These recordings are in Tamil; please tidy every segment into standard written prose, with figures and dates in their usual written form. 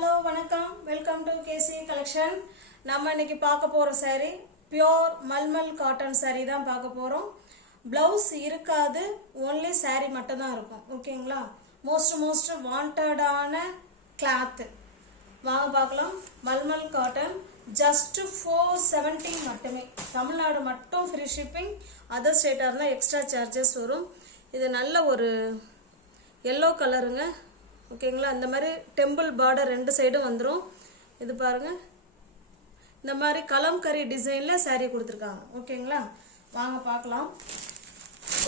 Hello, வணக்கம். Welcome to KC Collection. நம்ம இன்னைக்கு பார்க்க போற saree pure mulmul cotton saree தான் பார்க்க போறோம். Blouse இருக்காது, only saree மட்டும் தான் இருக்கும். ஓகேங்களா? most wanted ஆன cloth. வாங்க பார்க்கலாம். மல்மல் காட்டன் just 470 மட்டுமே. தமிழ்நாடு மட்டும் free shipping, other state இருந்தா extra charges வரும். இது நல்ல ஒரு yellow கலருங்க. ஓகேங்களா, இந்த மாதிரி டெம்பிள் பார்டர் ரெண்டு சைடும் வந்துடும். இது பாருங்க, இந்த மாதிரி கலம்கரி டிசைனில் saree கொடுத்துருக்காங்க. ஓகேங்களா, வாங்க பார்க்கலாம்.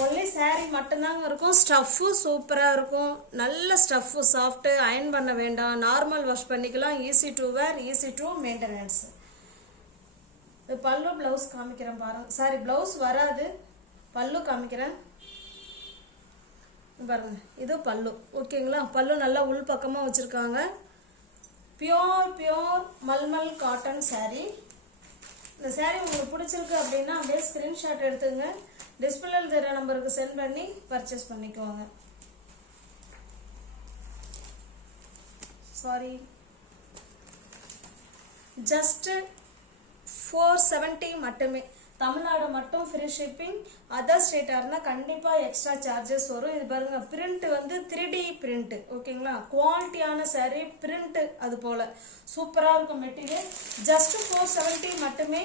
ஒன்லி saree மட்டும்தாங்க இருக்கும். ஸ்டஃப்பு சூப்பராக இருக்கும். நல்ல ஸ்டஃப்பு, சாஃப்ட்டு, அயன் பண்ண வேண்டாம், நார்மல் வாஷ் பண்ணிக்கலாம். Easy to wear, easy to maintenance. இது பல்லு ப்ளவுஸ் காமிக்கிறேன் பாருங்க. சாரி, ப்ளவுஸ் வராது, பல்லு காமிக்கிறேன் பாருங்க. இது பல்லு. ஓகேங்களா, பல்லு நல்லா உள் பக்கமாக வச்சுருக்காங்க. Pure mulmul cotton saree. இந்த saree உங்களுக்கு பிடிச்சிருக்கு அப்படின்னா அப்படியே ஸ்க்ரீன்ஷாட் எடுத்துங்க. டிஸ்பிளேல தெரிய நம்பருக்கு சென்ட் பண்ணி பர்ச்சேஸ் பண்ணிக்குவாங்க. சாரி, ஜஸ்ட் 470 மட்டுமே. தமிழ்நாடு மட்டும் ஃப்ரீ ஷிப்பிங். அதர் ஸ்டேட்டாக இருந்தால் கண்டிப்பாக எக்ஸ்ட்ரா சார்ஜஸ் வரும். இது பாருங்க, பிரிண்ட் வந்து 3D பிரிண்ட். ஓகேங்களா, குவாலிட்டியான saree, பிரிண்ட் அது போல் சூப்பராக இருக்கும் மெட்டீரியல். ஜஸ்ட் 470 மட்டுமே.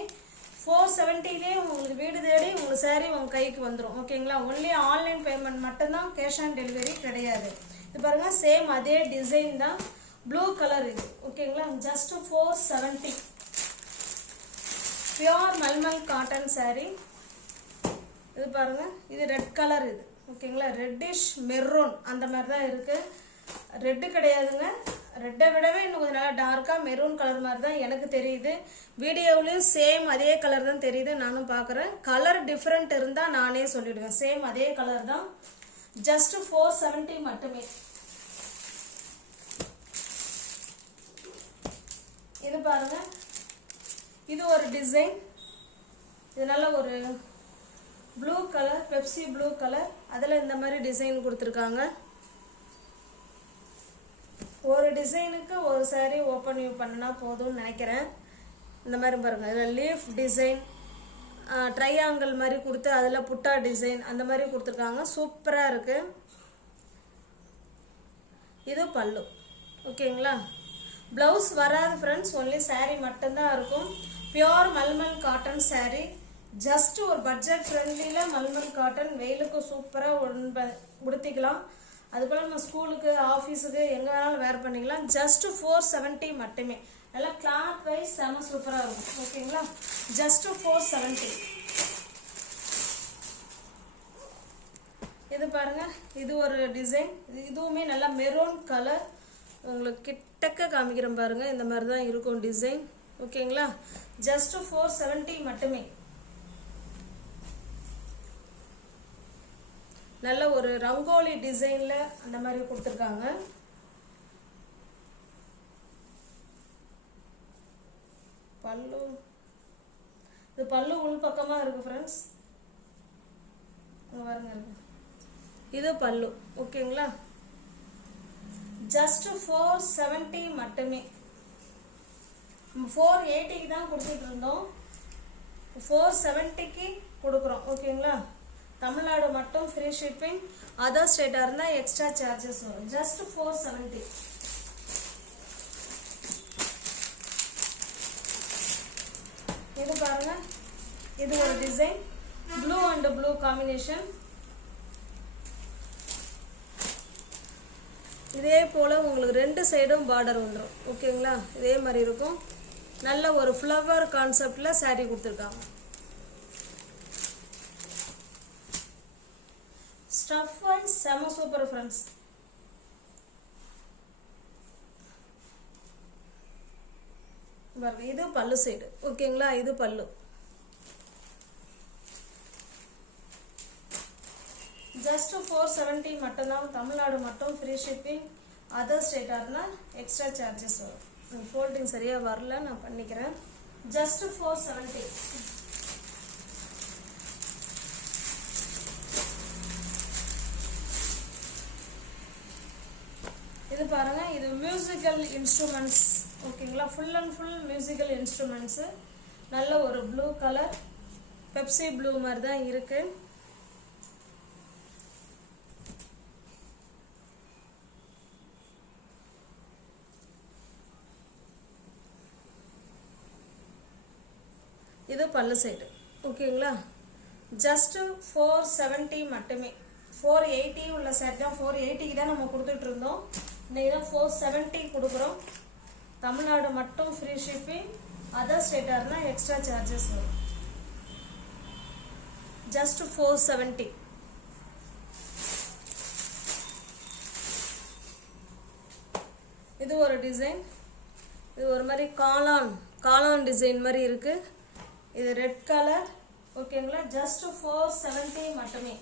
470லே உங்களுக்கு வீடு தேடி உங்களுக்கு saree உங்கள் கைக்கு வந்துடும். ஓகேங்களா, ஒன்லி ஆன்லைன் பேமெண்ட் மட்டும்தான், கேஷ் ஆன் டெலிவரி கிடையாது. இது பாருங்க, சேம் அதே டிசைன் தான், ப்ளூ கலர் இது. ஓகேங்களா, just 470. Pure mulmul cotton saree. இது பாருங்க, இது ரெட் கலர். இது ஓகேங்களா, ரெட்டிஷ் மெரூன் அந்த மாதிரி தான் இருக்கு. ரெட்டு கிடையாதுங்க, ரெட்டை விடவே இன்னும் கொஞ்சம் நல்லா டார்க்காக மெரூன் கலர் மாதிரி தான் எனக்கு தெரியுது. வீடியோவிலையும் சேம் அதே கலர் தான் தெரியுது, நானும் பார்க்குறேன். கலர் டிஃப்ரெண்ட் இருந்தால் நானே சொல்லிடுவேன். சேம் அதே கலர் தான். ஜஸ்ட் 470 மட்டுமே. இது பாருங்க, இது ஒரு டிசைன். இது நல்ல ஒரு blue colour, Pepsi blue colour. அதில் இந்த மாதிரி டிசைன் கொடுத்துருக்காங்க. ஒரு டிசைனுக்கு ஒரு saree ஓப்பன் வியூ பண்ணினா போதும்னு நினைக்கிறேன். இந்த மாதிரி பாருங்கள், இதில் லீஃப் டிசைன், ட்ரையாங்கிள் மாதிரி கொடுத்து அதில் புட்டா டிசைன் அந்த மாதிரி கொடுத்துருக்காங்க. சூப்பராக இருக்குது. இது பல்லு. ஓகேங்களா, ப்ளவுஸ் வராது ஃப்ரெண்ட்ஸ், ஒன்லி saree மட்டும்தான் இருக்கும். Pure mulmul cotton saree. Just ஒரு பட்ஜெட் ஃப்ரெண்ட்லியில் மல்மல் காட்டன், வெயிலுக்கு சூப்பராக உடுத்திக்கலாம். அதுபோல் நம்ம ஸ்கூலுக்கு, ஆஃபீஸுக்கு எங்கே வேணாலும் வேர் பண்ணிக்கலாம். ஜஸ்ட் 470 மட்டுமே. நல்லா கிளாத் வைஸ் செம சூப்பராக இருக்கும். ஓகேங்களா, ஜஸ்ட் 470. இது பாருங்க, இது ஒரு டிசைன். இதுவுமே நல்லா மெரூன் கலர். உங்களுக்கு கிட்டக்க காமிக்கிறேன் பாருங்க, இந்த மாதிரி தான் இருக்கும் டிசைன். ஓகேங்களா, ஜஸ்ட் 470 மட்டுமே. நல்ல ஒரு ரங்கோலி டிசைன்ல அந்த மாதிரி கொடுத்துருக்காங்க. பல்லு, இது பல்லு உள் பக்கமா இருக்கு ஃப்ரெண்ட்ஸ். பாருங்க, இது பல்லு. ஓகேங்களா, ஜஸ்ட் 470 மட்டுமே. 480க்கு தான் கொடுத்துட்டு இருந்தோம், 470க்கு கொடுக்குறோம். ஓகேங்களா, தமிழ்நாடு மட்டும் ஃப்ரீ ஷிப்பிங். அதர் ஸ்டேட்டாக இருந்தால் எக்ஸ்ட்ரா சார்ஜஸ் வரும். ஜஸ்ட் 470. இது பாருங்க, இது ஒரு design, blue and blue combination. இதே போல் உங்களுக்கு ரெண்டு சைடும் பார்டர் வந்துடும். ஓகேங்களா, இதே மாதிரி இருக்கும். நல்ல ஒரு ஃப்ளவர் கான்செப்டில் saree கொடுத்துருக்காங்க. ஸ்டஃப் வைஸ் செம சூப்பர் ஃப்ரெண்ட்ஸ். பாருங்க, இது பல்லு சைடு. ஓகேங்களா, இது பல்லு. ஜஸ்ட் 470 மட்டும்தான். தமிழ்நாடு மட்டும் ஃப்ரீ ஷிப்பிங். அதர் ஸ்டேட்டாக இருந்தால் எக்ஸ்ட்ரா சார்ஜஸ் வரும். ஃபோல்டிங் சரியாக வரல, நான் பண்ணிக்கிறேன். ஜஸ்ட் 470. இது பாருங்க, இது மியூசிக்கல் இன்ஸ்ட்ருமெண்ட்ஸ். ஓகேங்களா, full and full musical instruments. நல்ல ஒரு ப்ளூ கலர், பெப்சி ப்ளூ மாதிரி தான் இருக்கு. இது பல்லு சைடு. ஓகேங்களா, ஜஸ்ட் 470 மட்டுமே. 480 உள்ள செட் தான். 480க்கு தான் நம்ம கொடுத்துட்டு இருந்தோம். இன்னைக்கு தான் 470 கொடுக்குறோம். தமிழ்நாடு மட்டும் ஃப்ரீ ஷிப்பிங். அதர் ஸ்டேட்டாக இருந்தால் எக்ஸ்ட்ரா சார்ஜஸ் வரும். ஜஸ்ட் 470. இது ஒரு டிசைன். இது ஒரு மாதிரி காளான் டிசைன் மாதிரி இருக்கு. இது ரெட் கலர். ஓகேங்களா, ஜஸ்ட் 470 மட்டுமே.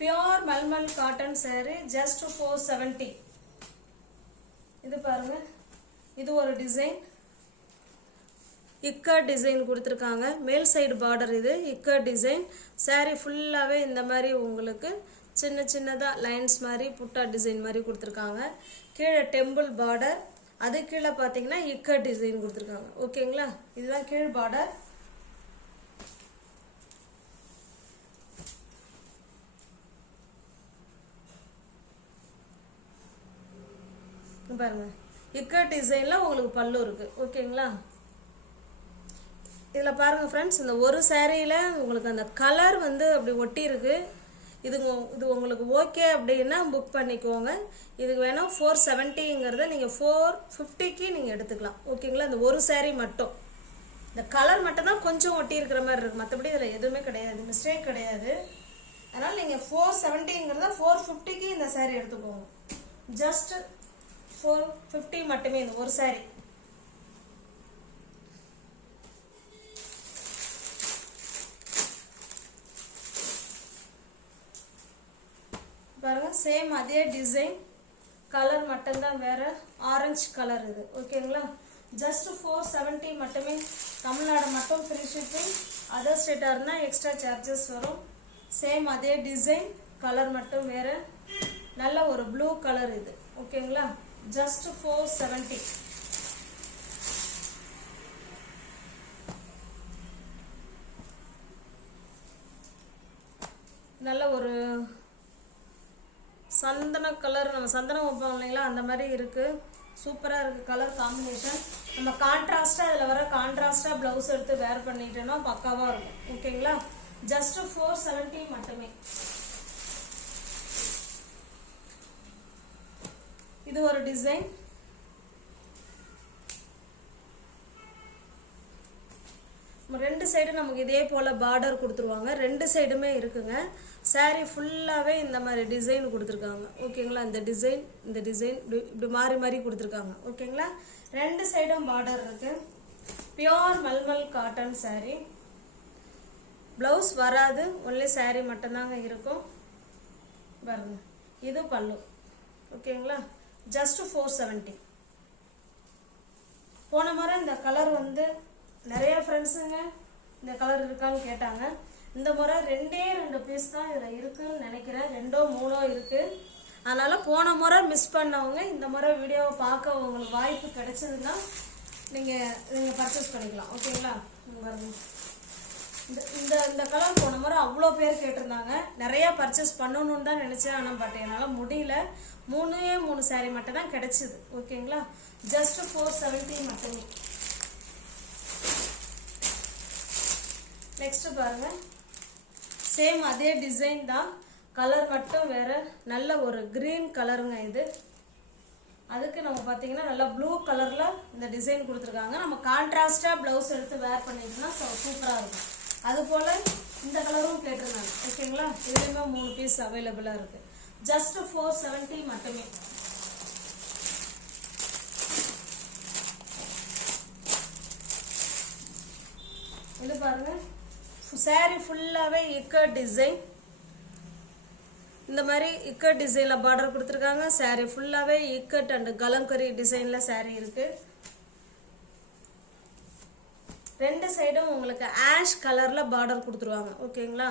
Pure mulmul cotton saree, just 470. இது பாருங்க, இது ஒரு டிசைன். இக்கட் டிசைன் கொடுத்துருக்காங்க. மேல் சைடு பார்டர். இது இக்கட் டிசைன். saree ஃபுல்லாகவே இந்த மாதிரி உங்களுக்கு சின்ன சின்னதாக லைன்ஸ் மாதிரி புட்டா டிசைன் மாதிரி கொடுத்துருக்காங்க. கீழே டெம்பிள் பார்டர். அது கீழே பார்த்தீங்கன்னா இக்கட் டிசைன் கொடுத்துருக்காங்க. ஓகேங்களா, இதுதான் கீழ் பார்டர். பாருங்க, இக்கட் டிசைனில் உங்களுக்கு பல்லு இருக்கு. ஓகேங்களா, இதில் பாருங்க ஃப்ரெண்ட்ஸ், இந்த ஒரு சாரியில் உங்களுக்கு அந்த கலர் வந்து அப்படி ஒட்டி இருக்கு. இது உங்களுக்கு ஓகே அப்படின்னா புக் பண்ணிக்கோங்க. இதுக்கு வேணும் 470ங்கிறத நீங்கள் 450க்கு நீங்கள் எடுத்துக்கலாம். ஓகேங்களா, இந்த ஒரு சாரீ மட்டும் இந்த கலர் மட்டும் தான் கொஞ்சம் ஒட்டி இருக்கிற மாதிரி இருக்கு. மற்றபடி இதில் எதுவுமே கிடையாது, மிஸ்டேக் கிடையாது. அதனால் நீங்கள் 470ங்கிறத 450க்கு இந்த சாரீ எடுத்துக்கோங்க. ஜஸ்ட் 450 மட்டுமே இந்த ஒரு சாரீ. பாருங்க, சேம் அதே டிசைன், கலர் மட்டும்தான் வேற. ஆரஞ்சு கலர் இது. ஓகேங்களா, ஜஸ்ட் 470 மட்டுமே. தமிழ்நாடு மட்டும் ஃப்ரீ ஷிப்பிங். அதர் ஸ்டேட்டாக இருந்தால் எக்ஸ்ட்ரா சார்ஜஸ் வரும். சேம் அதே டிசைன், கலர் மட்டும் வேற. நல்ல ஒரு ப்ளூ கலர் இது. ஓகேங்களா, ஜஸ்ட் 470. நல்ல ஒரு சந்தன கலர். நம்ம சந்தனம் வைப்போம் இல்லைங்களா, அந்த மாதிரி இருக்கு. சூப்பராக இருக்கு கலர் காம்பினேஷன். நம்ம கான்ட்ராஸ்டாக அதில் வர கான்ட்ராஸ்டாக ப்ளவுஸ் எடுத்து வேர் பண்ணிட்டோம்னா பக்காவாக இருக்கும். ஓகேங்களா, ஜஸ்ட் 470 மட்டுமே. இது ஒரு டிசைன். ரெண்டு சைடு நமக்கு இதே போல் பார்டர் கொடுத்துருவாங்க. ரெண்டு சைடுமே இருக்குங்க. சாரீ ஃபுல்லாகவே இந்த மாதிரி டிசைன் கொடுத்துருக்காங்க. ஓகேங்களா, இந்த டிசைன் இப்படி மாறி மாறி கொடுத்துருக்காங்க. ஓகேங்களா, ரெண்டு சைடும் பார்டர் இருக்கு. Pure mulmul cotton sari. Blouse வராது, ஒன்லி சாரீ மட்டும்தாங்க இருக்கும். பாருங்க, இது பல்லு. ஓகேங்களா, ஜஸ்ட் 470. போன முறை இந்த கலர் வந்து நிறைய ஃப்ரெண்ட்ஸுங்க இந்த கலர் இருக்கான்னு கேட்டாங்க. இந்த முறை 2 பீஸ் தான் இதில் இருக்குன்னு நினைக்கிறேன். 2-3 இருக்கு. அதனால போன முறை மிஸ் பண்ணவங்க இந்த முறை வீடியோவை பார்க்க உங்களுக்கு வாய்ப்பு கிடைச்சதுன்னா நீங்கள் பர்ச்சேஸ் பண்ணிக்கலாம். ஓகேங்களா, இந்த கலர் போன முறை அவ்வளோ பேர் கேட்டிருந்தாங்க. நிறைய பர்ச்சேஸ் பண்ணணும்னு தான் நினச்சேன். ஆனால் பட் என்னால் முடியல. 3 சாரீ மட்டும் தான் கிடைச்சிது. ஓகேங்களா, ஜஸ்ட் 470 மட்டுமே. நெக்ஸ்ட் பாருங்க, சேம் அதே டிசைன் தான், கலர் மட்டும் வேற. நல்ல ஒரு கிரீன் கலருங்க இது. அதுக்கு நம்ம பார்த்தீங்கன்னா நல்லா ப்ளூ கலர்ல இந்த டிசைன் கொடுத்துருக்காங்க. நம்ம கான்ட்ராஸ்டா பிளவுஸ் எடுத்து வேர் பண்ணிட்டோம்னா சூப்பராக இருக்கும். அது போல இந்த கலரும் கேட்டிருந்தாங்க. ஓகேங்களா, இதுலேயுமே 3 பீஸ் அவைலபிளாக இருக்கு. ஜஸ்ட் 470 மட்டுமே. இது பாருங்க, சாரி ஃபுல்லாகவே இக்கட் டிசைன். இந்த மாதிரி இக்கட் டிசைனில் பார்டர் கொடுத்துருக்காங்க. சாரி ஃபுல்லாகவே இக்கட் அண்ட் கலங்கரி டிசைனில் சாரி இருக்கு. ரெண்டு சைடும் உங்களுக்கு ஆஷ் கலரில் பார்டர் கொடுத்துருவாங்க. ஓகேங்களா,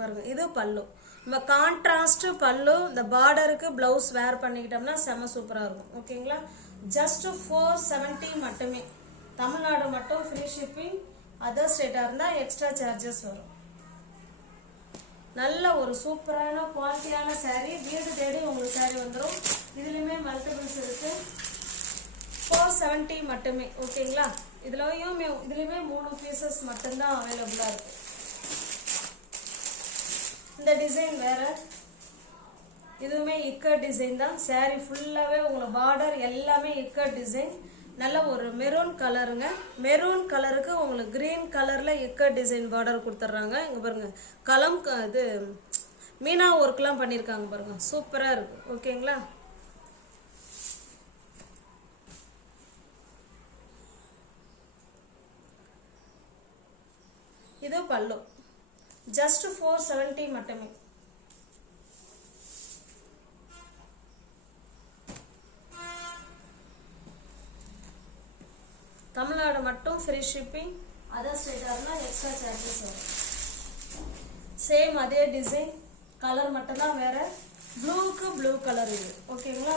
பாருங்க. இது பல்லு. நம்ம கான்ட்ராஸ்ட் பல்லு, இந்த பார்டருக்கு பிளவுஸ் வேர் பண்ணிக்கிட்டோம்னா செம சூப்பராக இருக்கும். ஓகேங்களா? ஜஸ்ட் 470 மட்டுமே. தமிழ்நாடு மட்டும் ஃப்ரீ ஷிப்பிங். அதர் ஸ்டேட்டாக இருந்தால் எக்ஸ்ட்ரா சார்ஜஸ் வரும். நல்ல ஒரு சூப்பரான குவாலிட்டியான சாரீ. வீடு தேடி உங்களுக்கு சாரீ வந்துடும். இதுலேயுமே மல்டிபிள்ஸ் இருக்கு. 470 மட்டுமே. ஓகேங்களா? இதுலயுமே 3 பீசஸ் மட்டும்தான் அவைலபிளாக இருக்கு. இந்த டிசைன் வேற. இதுவுமே இக்கட் டிசைன் தான். சாரீ ஃபுல்லாகவே உங்களுக்கு பார்டர் எல்லாமே இக்கட் டிசைன். நல்ல ஒரு மெரூன் கலருங்க. மெரூன் கலருக்கு உங்களுக்கு கிரீன் கலர்ல இக்கட் டிசைன் பார்டர் கொடுத்துட்றாங்க. இங்க பாருங்க, இது மீனா ஒர்க்லாம் பண்ணியிருக்காங்க பாருங்க. சூப்பராக இருக்கு. ஓகேங்களா? இது பல்லு. ஜஸ்ட் 470 மட்டுமே. தமிழ்நாடு மட்டும் ஃப்ரீ ஷிப்பிங். அதர் ஸ்டேட்டாக இருந்தால் எக்ஸ்ட்ரா சார்ஜஸ் வரும். சேம் அதே டிசைன், கலர் மட்டும்தான் வேற. ப்ளூக்கு ப்ளூ கலர் இது. ஓகேங்களா?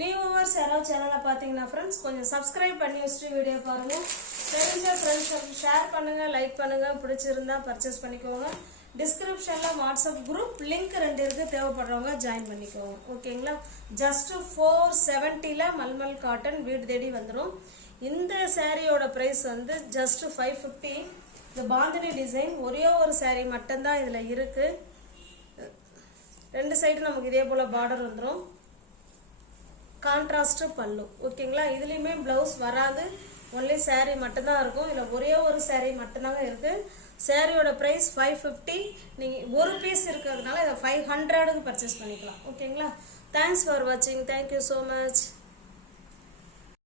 நியூவர்ஸ் யாராவது சேனலை பார்த்தீங்கன்னா ஃப்ரெண்ட்ஸ் கொஞ்சம் சப்ஸ்கிரைப் பண்ணி வச்சுட்டு வீடியோ பாருங்க. தெரிஞ்ச ஃப்ரெண்ட்ஸ் ஷேர் பண்ணுங்க, லைக் பண்ணுங்க. பிடிச்சிருந்தா பர்ச்சேஸ் பண்ணிக்கோங்க. டிஸ்கிரிப்ஷனில் வாட்ஸ்அப் குரூப் லிங்க் 2 இருக்கு. தேவைப்படுறவங்க ஜாயின் பண்ணிக்கோங்க. ஓகேங்களா? ஜஸ்ட் 470ல மல்மல் காட்டன் வீடு தேடி வந்துடும். இந்த சாரியோட ப்ரைஸ் வந்து ஜஸ்ட் 550. இந்த பாந்தினி டிசைன் ஒரே ஒரு சாரீ மட்டும்தான் இதில் இருக்கு. 2 சைடு நமக்கு இதே போல் பார்டர் வந்துடும். கான்ட்ராஸ்ட் பல்லு. ஓகேங்களா? இதுலேயுமே பிளவுஸ் வராது. ஒன்லி சாரீ மட்டும்தான் இருக்கும். இதில் ஒரே ஒரு சாரீ மட்டும்தாங்க இருக்கு. சாரியோட ப்ரைஸ் 550. நீங்கள் ஒரு பீஸ் இருக்கிறதுனால இதை 500க்கு பர்ச்சேஸ் பண்ணிக்கலாம். ஓகேங்களா? தேங்க்ஸ் ஃபார் வாட்சிங். Thank you so much.